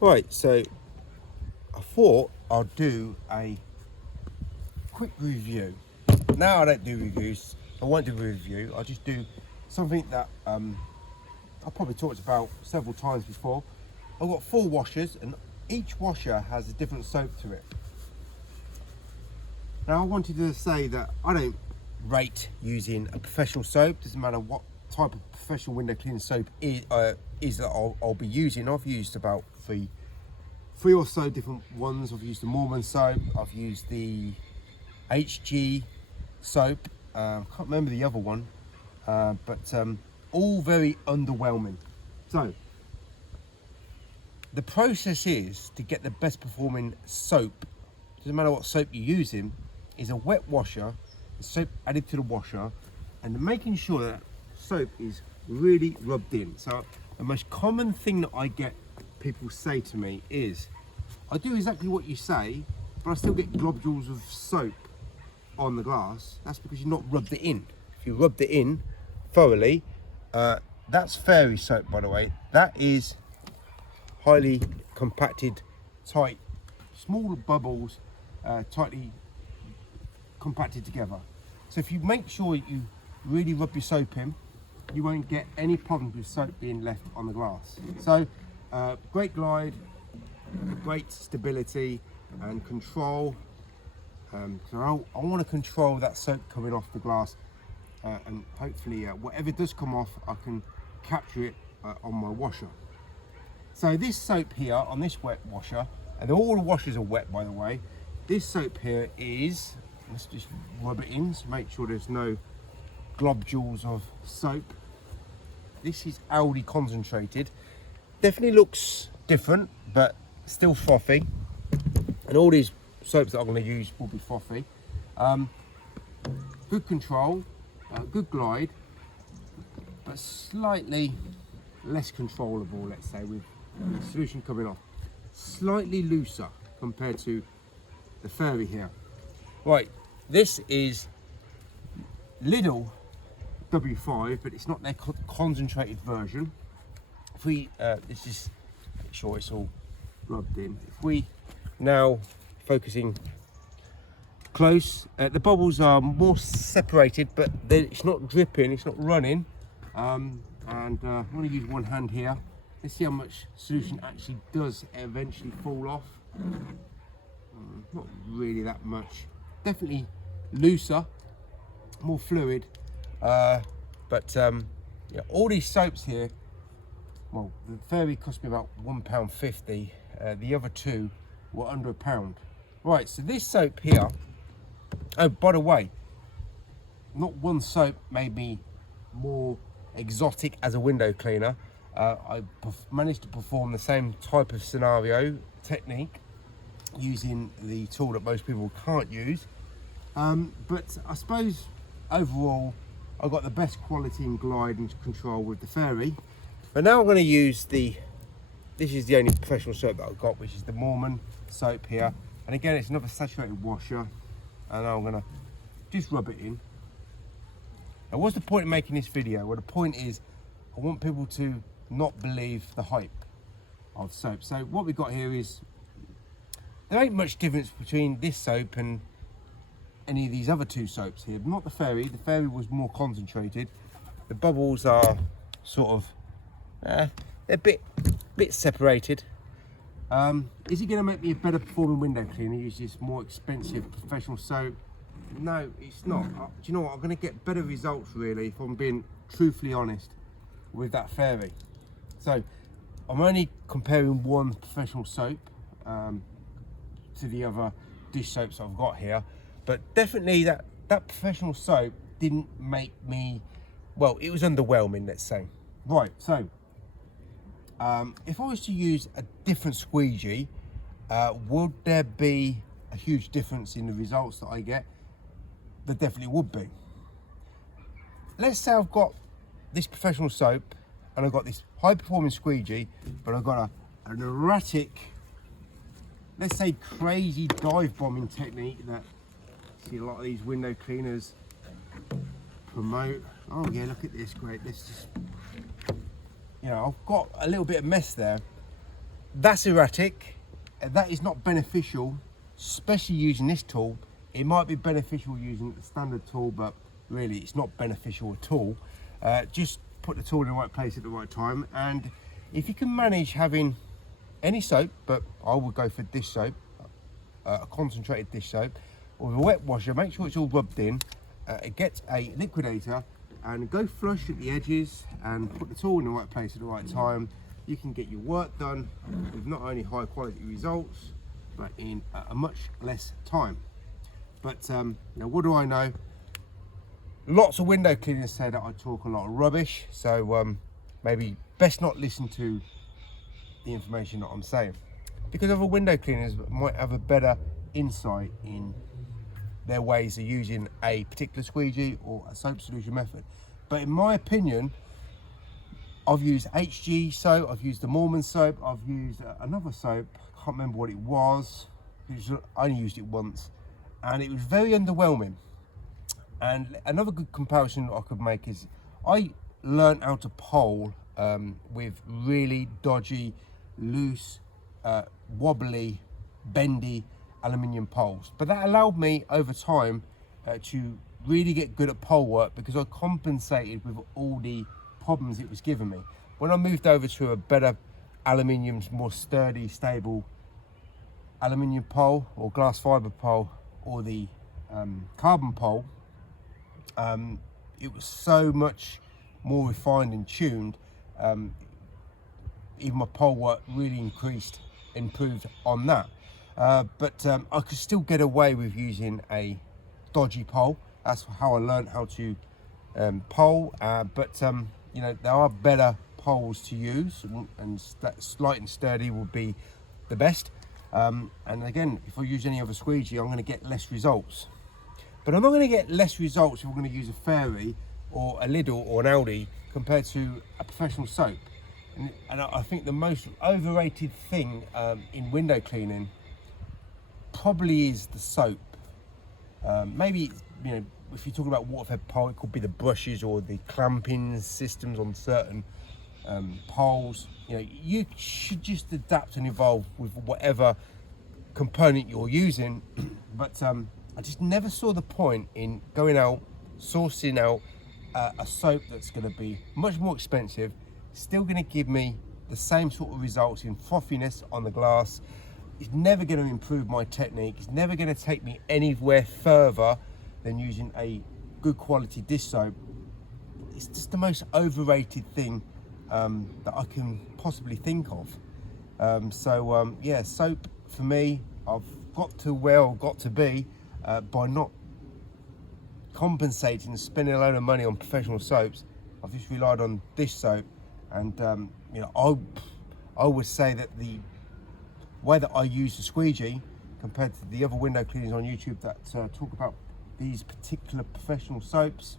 Right, so I thought I'd do a quick review. Now I don't do reviews. I won't do a review. I'll just do something that I probably talked about several times before. I've got 4 washers, and each washer has a different soap to it. Now I wanted to say that I don't rate using a professional soap. Doesn't matter what type of professional window cleaning soap is that I'll be using. I've used about three or so different ones. I've used the Mormon soap. I've used the HG soap. I can't remember the other one, but all very underwhelming. So the process is to get the best performing soap. Doesn't matter what soap you're using. Is a wet washer, the soap added to the washer, and making sure that soap is really rubbed in. So the most common thing that I get people say to me is, I do exactly what you say, but I still get globules of soap on the glass. That's because you've not rubbed it in. If you rubbed it in thoroughly, that's fairy soap, by the way. That is highly compacted, tight, small bubbles, tightly compacted together. So if you make sure you really rub your soap in, you won't get any problems with soap being left on the glass. So great glide, great stability and control. So I want to control that soap coming off the glass, and hopefully whatever does come off, I can capture it on my washer. So this soap here on this wet washer, and all the washers are wet, by the way. This soap here is, let's just rub it in to make sure there's no globules of soap. This is Aldi concentrated. Definitely looks different, but still frothy. And all these soaps that I'm going to use will be frothy. Good control, good glide, but slightly less controllable, let's say, with the solution coming off. Slightly looser compared to the fairy here. Right, this is Lidl W5, but it's not their concentrated version. If we, let's just make sure it's all rubbed in. If we now focusing close, the bubbles are more separated, but it's not dripping, it's not running. And I'm going to use one hand here. Let's see how much solution actually does eventually fall off. Not really that much. Definitely looser, more fluid, but yeah, all these soaps here, well, the fairy cost me about £1.50. The other two were under £1. Right, so this soap here, oh, by the way, not one soap made me more exotic as a window cleaner. I managed to perform the same type of scenario technique using the tool that most people can't use, but I suppose overall I got the best quality and glide and control with the fairy. But now I'm going to use this is the only professional soap that I've got, which is the Mormon soap here, and again it's another saturated washer, and I'm going to just rub it in. Now what's the point of making this video? Well, the point is I want people to not believe the hype of soap. So what we've got here is, there ain't much difference between this soap and any of these other two soaps here. Not the fairy. The fairy was more concentrated. The bubbles are sort of, they're a bit separated. Is it going to make me a better performing window cleaner? Use this more expensive professional soap? No, it's not. Do you know what? I'm going to get better results, really, if I'm being truthfully honest, with that fairy. So I'm only comparing one professional soap to the other dish soaps I've got here, but definitely that professional soap didn't make me, well, it was underwhelming, let's say. Right, so if I was to use a different squeegee, would there be a huge difference in the results that I get? There definitely would be. Let's say I've got this professional soap and I've got this high performing squeegee, but I've got an erratic, let's say crazy dive bombing technique that see a lot of these window cleaners promote. Oh yeah, look at this, great. Let's just, you know, I've got a little bit of mess there. that's erratic, and that is not beneficial, especially using this tool. It might be beneficial using the standard tool, but really it's not beneficial at all. Just put the tool in the right place at the right time, and if you can manage having any soap, but I would go for dish soap, a concentrated dish soap, or a wet washer, make sure it's all rubbed in, get a liquidator and go flush at the edges and put the tool in the right place at the right time. You can get your work done with not only high quality results, but in a much less time. But now what do I know? Lots of window cleaners say that I talk a lot of rubbish, so maybe best not listen to the information that I'm saying, because other window cleaners might have a better insight in their ways of using a particular squeegee or a soap solution method. But in my opinion, I've used HG soap, I've used the Mormon soap, I've used another soap, I can't remember what it was. I only used it once, and it was very underwhelming. And another good comparison I could make is I learned how to pole with really dodgy, loose, wobbly, bendy aluminium poles. But that allowed me over time to really get good at pole work, because I compensated with all the problems it was giving me. When I moved over to a better aluminium, more sturdy, stable aluminium pole or glass fiber pole, or the carbon pole, it was so much more refined and tuned. Even my pole work really improved on that. But I could still get away with using a dodgy pole. That's how I learned how to pole. But you know, there are better poles to use, and light and sturdy will be the best. And again, if I use any other squeegee, I'm going to get less results. But I'm not going to get less results if I'm going to use a Fairy or a Lidl or an Aldi compared to a professional soap. And I think the most overrated thing in window cleaning probably is the soap. Maybe, you know, if you're talking about water-fed pole, it could be the brushes or the clamping systems on certain poles. You know, you should just adapt and evolve with whatever component you're using. But I just never saw the point in going out, sourcing out a soap that's going to be much more expensive, still going to give me the same sort of results in frothiness on the glass. It's never going to improve my technique. It's never going to take me anywhere further than using a good quality dish soap. It's just the most overrated thing that I can possibly think of. Yeah, soap for me, I've got to where I've got to be by not compensating and spending a load of money on professional soaps. I've just relied on dish soap, and you know, I would say that the way that I use the squeegee compared to the other window cleaners on YouTube that talk about these particular professional soaps,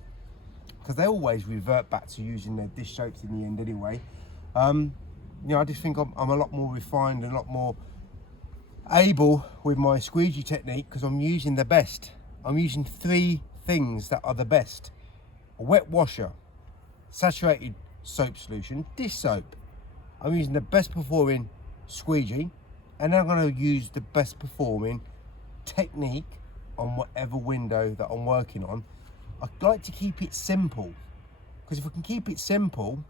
because they always revert back to using their dish soaps in the end anyway. You know, I just think I'm a lot more refined and a lot more able with my squeegee technique, because I'm using the best. I'm using 3 things that are the best: a wet washer, saturated soap solution, dish soap. I'm using the best performing squeegee, and then I'm going to use the best performing technique on whatever window that I'm working on. I like to keep it simple, because if I can keep it simple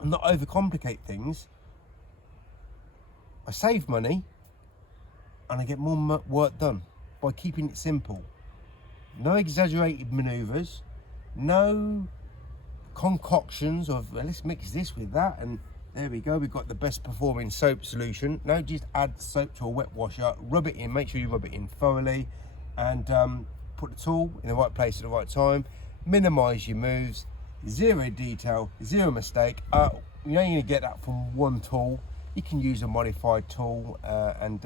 and not overcomplicate things, I save money and I get more work done by keeping it simple. No exaggerated maneuvers, no concoctions of, well, let's mix this with that and there we go, we've got the best performing soap solution. No, just add soap to a wet washer, rub it in, make sure you rub it in thoroughly, and put the tool in the right place at the right time. Minimize your moves, 0 detail, 0 mistake. You're only going to get that from one tool. You can use a modified tool and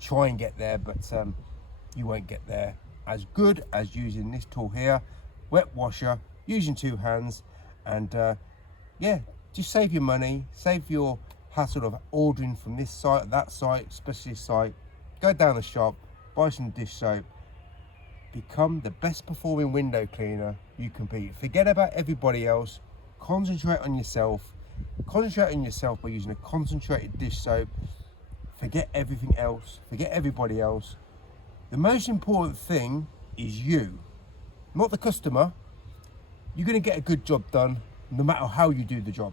try and get there, but you won't get there as good as using this tool here. Wet washer, using 2 hands, and yeah, just save your money, save your hassle of ordering from this site, that site, specialist site. Go down the shop, buy some dish soap, become the best performing window cleaner you can be. Forget about everybody else, concentrate on yourself, Concentrate on yourself by using a concentrated dish soap. Forget everything else, forget everybody else. The most important thing is you, not the customer. You're going to get a good job done no matter how you do the job.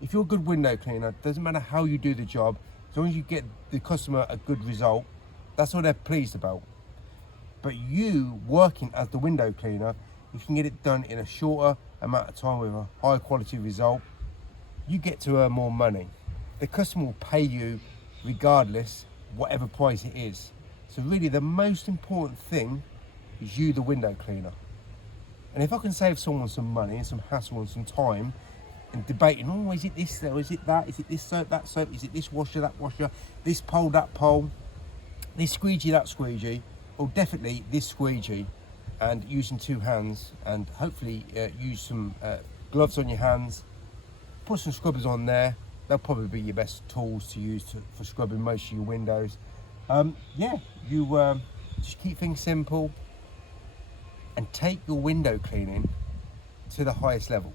If you're a good window cleaner, it doesn't matter how you do the job, as long as you get the customer a good result, that's all they're pleased about. But you working as the window cleaner, you can get it done in a shorter amount of time with a high quality result. You get to earn more money. The customer will pay you regardless, whatever price it is. So really the most important thing is you, the window cleaner. And if I can save someone some money and some hassle and some time and debating, oh, is it this or is it that? Is it this soap, that soap? Is it this washer, that washer? This pole, that pole? This squeegee, that squeegee? Well, definitely this squeegee, and using 2 hands, and hopefully use some gloves on your hands. Put some scrubbers on there. They'll probably be your best tools to use for scrubbing most of your windows. Yeah, you just keep things simple and take your window cleaning to the highest level.